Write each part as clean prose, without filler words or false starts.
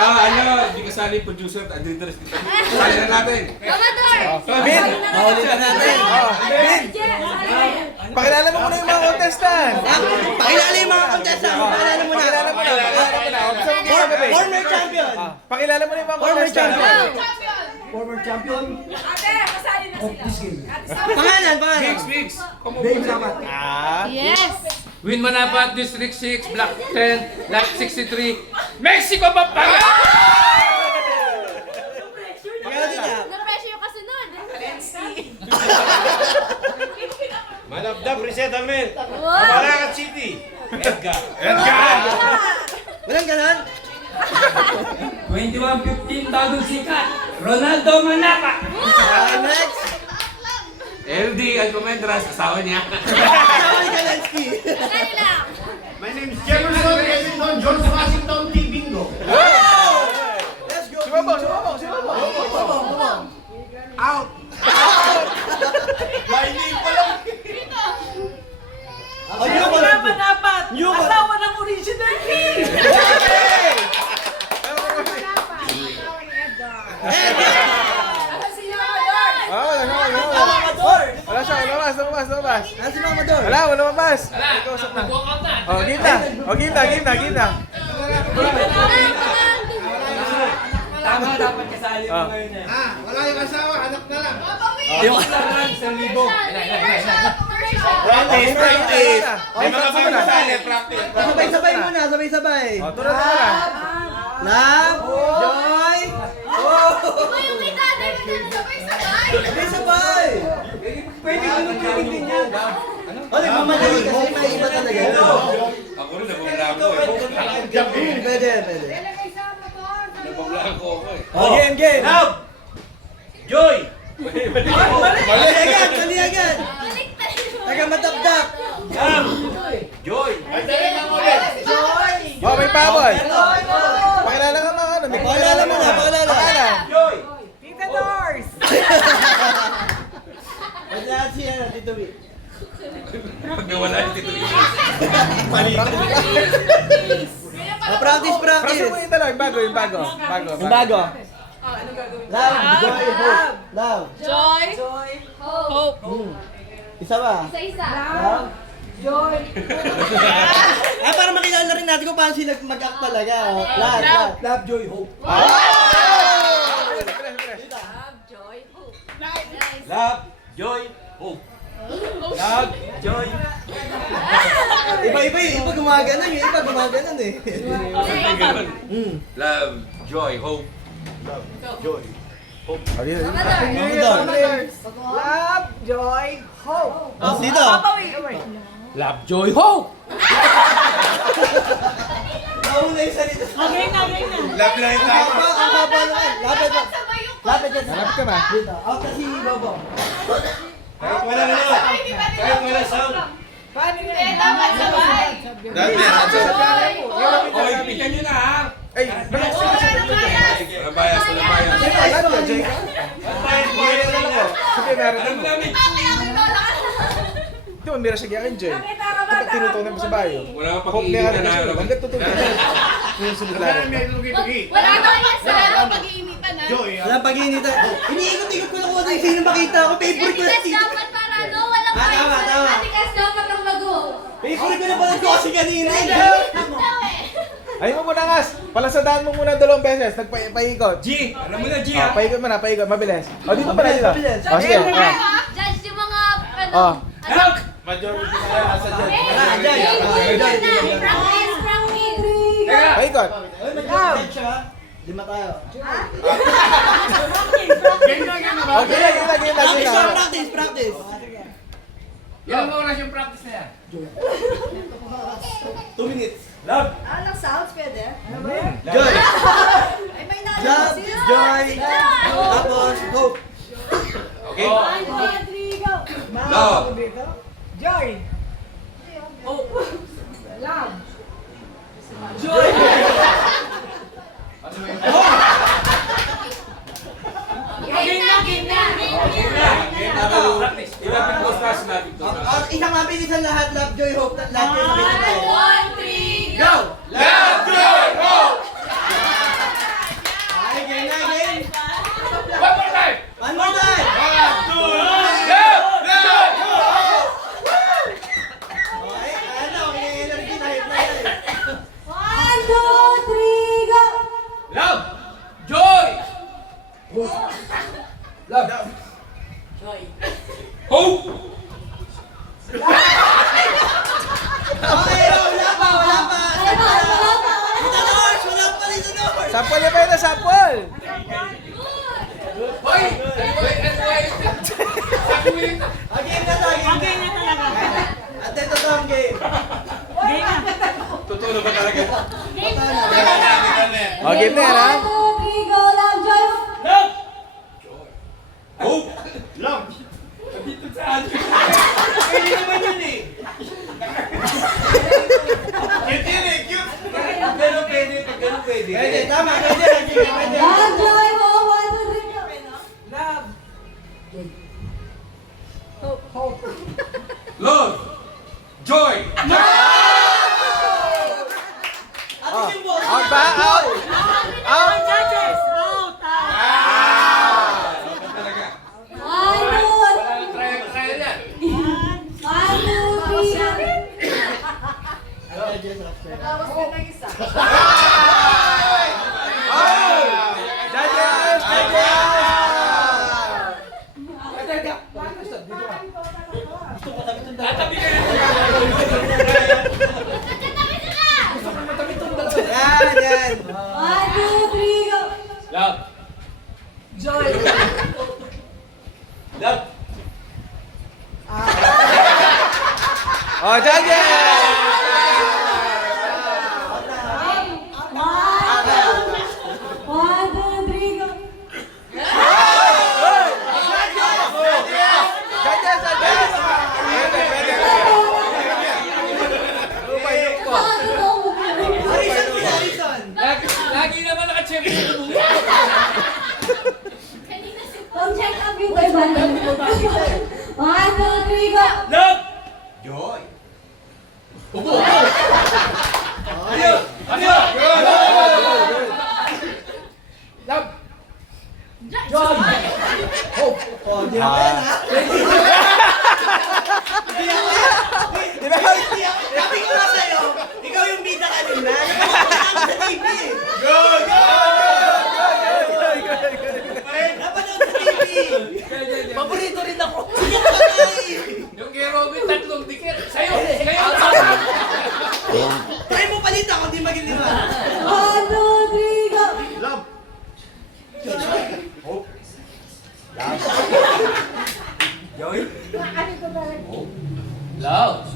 Hindi kasali yung producer at director. Kasali na natin. Bin! Mahuli na natin. Bin! Pakilala mo muna yung mga contestant. Pakilala yung mga contestant. Pakilala mo na. Pakilala mo na. Former champion. Pakilala mo na yung mga contestant. Former champion. Ate, kasali na sila. Pangalan. Mix. Dave Samat. Yes! Win Manapat, District 6, Block 10, Lot 63, Mexico, Pampanga! Na-pressure yung kasunod. Malabda, Preset Amel. Wow! Malakat City. Edgar. Walang ganon. 21-15, bagong sikat, Ronaldo Manapa! Next. LD Alcomendras, asawa niya. Sabi Galanski. Dali lang. My name is Jefferson Washington, George Washington T. Bingo. Let's go. Sumabong. Out. My name pa lang. Dapat. Asawa ng original king! Lumabas. Ano si Mama Dor? Wala, lumabas. Walkout na! Gita. Tama, dapat kasali mo ngayon eh. Wala yung asawa, anak na lang. Practice. May mga Sabay pagkasali, practice. Sabay-sabay muna, sabay-sabay. Tulad na. Love, Joy. Yung kita, sabay-sabay! Sabay-sabay. Pwede ganun din yan. Nagmamadali kasi may iba talaga. Ako rin, nababla ako eh. Pwede. Nababla ako eh. Game. Love. Joy. Mali agad. Baliktad yun. Nagamatapdap. Love. Joy. Ay, dali lang ulit. Oh, may pabol. Pakilala ka mga ano. Pakilala mo na, pakilala. Joy. Tita Doors! Wala siya, Tito B. Pag nawala yung tituloy. Practice. Practice mo yung dalawa, yung bago. Yung bago. Love, Joy, Hope. Love. Joy! Hope! Isa ba? Isa-isa. Love. Joy! Para makilala rin natin kung paano sila mag-act talaga. Love, Joy, Hope. Joy! Hope! Nice! Love. Joy. Hope. Love. Joy. Iba gumaganon yung iba gumaganon eh. Love, joy, hope. Joy. Love, joy, hope! Dito. Love, joy, hope! Nauna yung salita. Love life Ang haba naman. Lapit yan. Lapit ka ba? Dito. Out na si Bobo. Kahit wala na lang. Kahit wala sound. Dapat sabay! Dahil Joy! Hope! Okay, pikan nyo na ha. Ay, bilis. Walang bias. Ano ka, Jay? Sige, meron Alam mo mo. namin. Di ba, mira siya akin, Jay. Kapag tinutunan mo sa bayo. Wala kang Hope niya pakiinitan na. ka. Hanggang tutunan. Yung sunod Wala lang. may tugi-tugi. Wala nang pag-iinitan na. Joy. Walang pag-iinitan. Iniikot-ikot ko lang kung ano yung sino makita ko. Favorite ko na Atikas si dapat para ano, walang Tama. Atikas dapat ng bago. Favorite ko na pala ko kasi kanina. Ayun mo muna, Ngas. Palasadaan mo muna 2 beses. Nagpaikot. G! Alam mo na, G Oh, ha? paikot mo na, paikot. Mabilis. O, dito pala, dito. Mabilis. O, sige. Judge yung mga ano. Oh. Majority na sa dyan. Practice! Paikot. Ay, mag-judge siya. 5 tayo. Game na ba? O, gila. Practice. Ilang oras yung practice na yan? 2 minutes. Love. Anong sounds pwede? Joy. Ay, may Love, Joy. Tapos, Hope. Okay? 1, 2, 3, go! Love. Joy! Hope! Love! Game na! Ilapit mo sa natin to. Isang mabilisan lahat. Love, Joy, Hope. Lahat kayo sabay-sabay. 1, 2, 3, go! Go! Love, joy, hope! Uwi na. Game na to, game na talaga. At ito to ang game. Totoo na ba talaga? Game na. Oh, game na yan, ha? 1, 2, 3, go, love, joy. Hope! Love. Dito saan? Pwede naman yun eh. Cute yun eh, cute. Pero pwede, pag gano'n pwede. Pwede, tama, pwede. Pwede. Love, joy, mo. 1, 2, 3, go. Love! Joy! At yung boss. Out ba? Out! Out! Talaga. 1, 2, Walang trial yan. 1, 2, 3, Judges! Tatabi ka na. Yan, yan. 1, 2, 3, go. Love. Love. Oh, judges! 1, 2, 3, go. Judges! Judges! Pwede, pwede. Harrison mo yan, Harrison. Lagi naman naka-champion. Don't check up yung iba. 1, 2, 3, go. Love. Joy. Ano? Love. Oh, di ako yan, ha? Di ba? Sabi ko nga sa'yo, ikaw yung bida kanina. Ikaw sa TV. Napanood sa TV. Paborito rin ako. Yung kay Robin, tatlong dikit. Sa'yo. Kayo. Try mo palit ako, di maging lima. 1, 2, 3, go. Love. Love.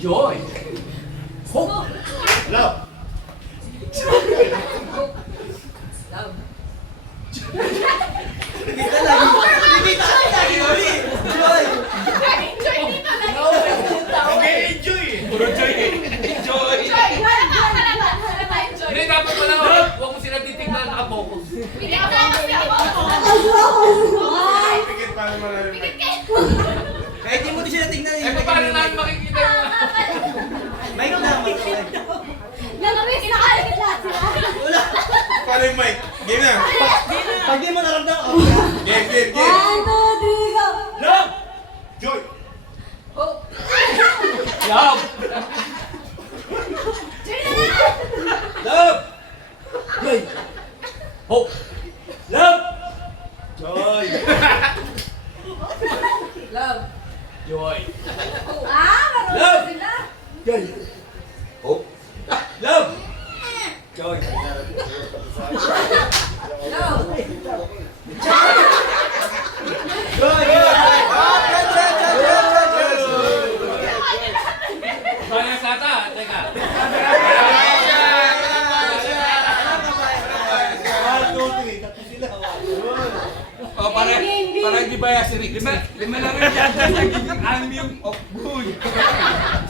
Joy. Hope. Love. Hindi ka lagi. Hindi ka lagi. Joy. Okay, enjoy. Puro joy eh. Joy! Hindi, dapat wala. Huwag mo sila titignan, nakapokus. Pikit pa naman namin. Kahit di mo din sila tignan. Eh, paano namin makikita yung... Mike na, Mike. Wala. Paano yung mic? Game na! Pag di mo naramdaman, ako na. Game, game, game! 1, 2, 3, go. Love. Joy. Love. Love. Joy. Hope. Love. Joy. Joy. Love. Joy. Hope! Love. Joy. Joy. Bayang sata. Teka. Oh, para hindi ba si Rick? Lima lang yung yata nagiging anime yung of good.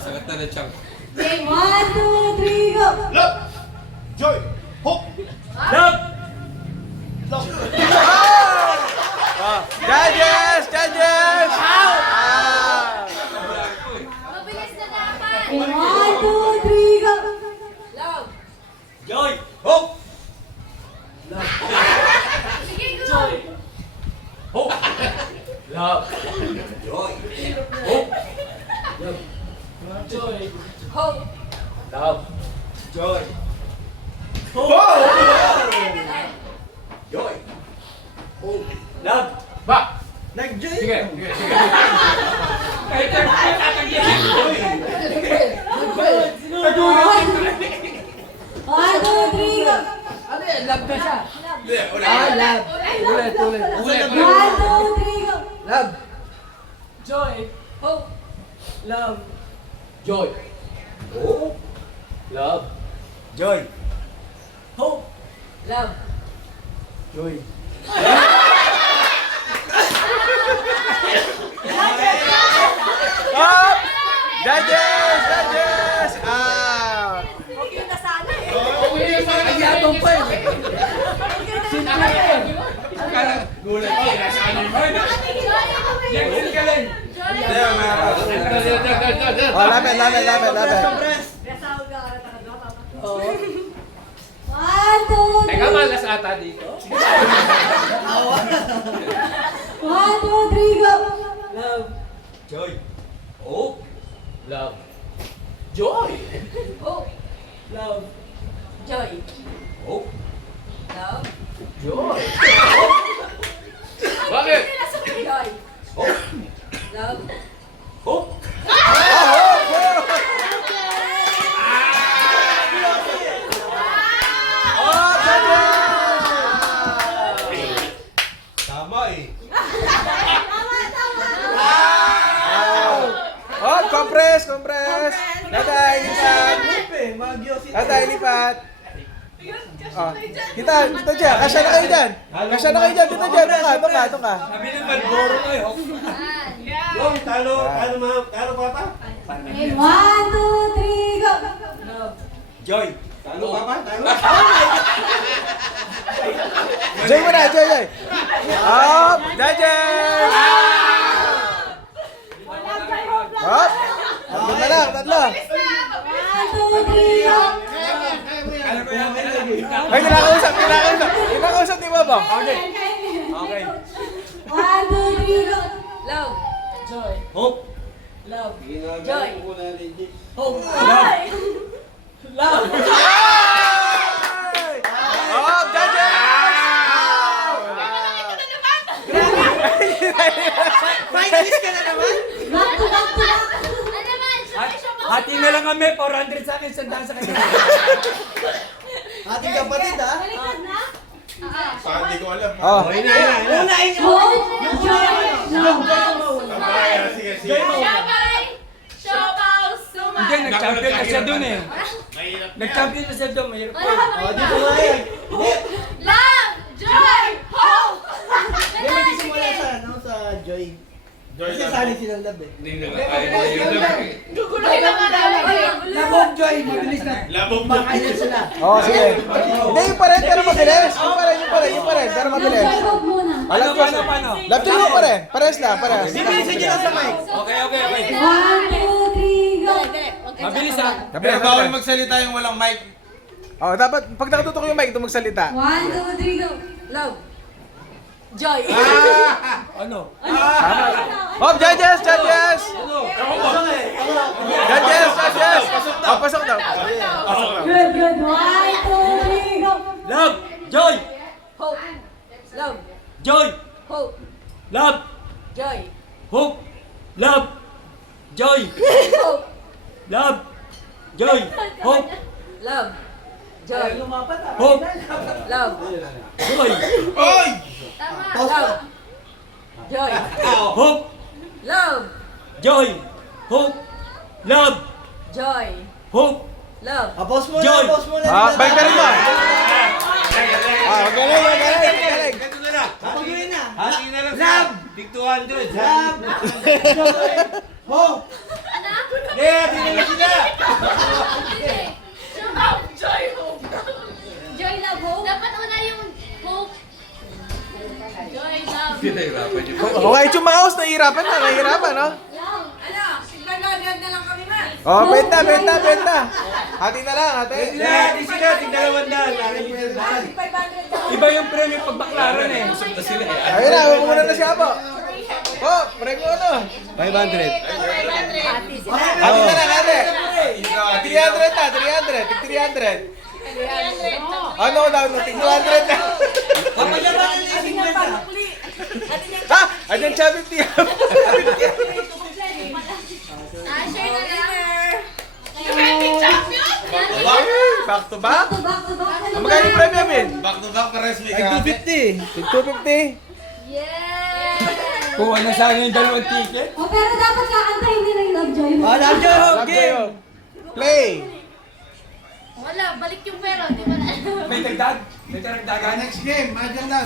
Sagat na na chunk. 1, 2, 3, go. Love. Joy. Hope. Love. Love. Oh, judges! Judges! Ah! 1, 2, 3, go. Joy. Hope. Hope. Love. Joy. Hope. Love. Joy. Joy. Love. Ba. Nag-joy. Sige. Sige. Sige. Kahit tatagyan. 1, 2, 3, go. Hindi, ulit. Ulit. 1, 2, 3, go. Joy. Hope. Love. Joy. Hope. Love. Joy. Hope. Love. Joy. Up! Judges! Judges! Ah! Okay na sana eh. Ay, yabang pa eh. Akala, gulat ko, nasa ano yung mga. Yan, ka lang. Oh, lapit. Compress. Oo. 1, 2, 3. Teka, malas ata dito. 1, 2, 3, go. Love. Joy. Hope. Love. Joy. Hope. Love. Joy. Hope. Love. Joy. Bakit? Joy. Hope. Love. Hope. Oh, judges! Tama eh. Oh, compress! Tatay, lipat! Mag-yosin. Tatay, lipat! Oh, kita dyan. Kasya na kayo dyan. Dito dyan. Doon ka. Sabi ng Malboro kayo. Yung talo papa. Okay, 1, 2, 3, go. Love. Joy. Talo papa, talo. Joy mo na, Joy. Up! Judges! Up! Tatlo. 1, 2, 3, go. Alam ko yan. Ay, kinakausap ni Bobong. Okay. 1, 2, 3, go. Love. Joy. Hope. Love. Joy. Hope. Love! Up, judges! Finalist ka na naman. Back to back. Hati na lang kami. 400 sa akin. Sandaan sa kanya. Ating kapatid ha. Baliktad na. Hindi ko alam. Oh. Unahin nyo. Hope, joy, love. Sige. Hindi, nag-champion na siya dun eh. Nag-champion na siya dun. Mahirap po. O, dito nga yan. Hindi, magsisimula sa Joy. Kasi sali silang love eh. Hindi nila kaya yun. Labog Joy. Mabilis na. Labog na. Makaya sila. Oh, sige. Hindi, yung pa rin, pero mabilis. Yung pa rin, pero mabilis. Joy, hope muna. Paano? Love team mo pa rin. Pares lang. Bibilisan nyo lang sa mic. Okay. 1, 2, 3, go. Mabilis ha. Pero bawal magsalita yung walang mic. Oh, dapat, pag nakatutok yung mic, ito magsalita. 1, 2, 3, go. Love. Joy. Ano? Oh, judges! Judges! Oh, pasok daw. Good. 1, 2, 3, go. Love. Joy. Hope. Love. Joy. Hope. Love. Joy. Hope. Love. Joy. Hope. Love. Joy. Hope. Love. Joy. Hope. Love. Joy. Oy! Love. Joy. Hope. Love. Joy. Hope. Love. Joy. Hope. Love. Pause muna. Ah, balik ka rin mo. Ah, magaling. Ganito na lang. Pagawin na. Hati na lang. Love. Big 200. Love. Joy. Hope. Hati na lang sila. Joy, love, hope. Dapat una yung hope. Joy, love. Pinahirapan niyo. Okay, yung mouse, nahihirapan, no? Love. Ano? Siglan na lang kami ma. Oh, benta. Hati na lang, hati. Hati sila. Tigdalawan daan. Iba yung premyo pagbaklaran eh. Usap na sila eh. Ayun na, umuna na siya po. Oh, break mo ano? 500. Hati na lang, hati. 300 na, 300. Ano daw, 200 na. Paglabanan na yung signan na. Ha? Andiyan siya 50. Share na lang. Back to back? Back to back. Ang magkano yung premium yun? Back to back pares may Ay, 250. 250. Yes! Kuha na sana yung dalawang ticket. O, pero dapat kakantahin din ng Lovejoy mo. Oh, Lovejoy, Love game! kayo. Play! Wala, balik yung pera, di ba? May dagdag. May karagdagan. Next game, Madyan na.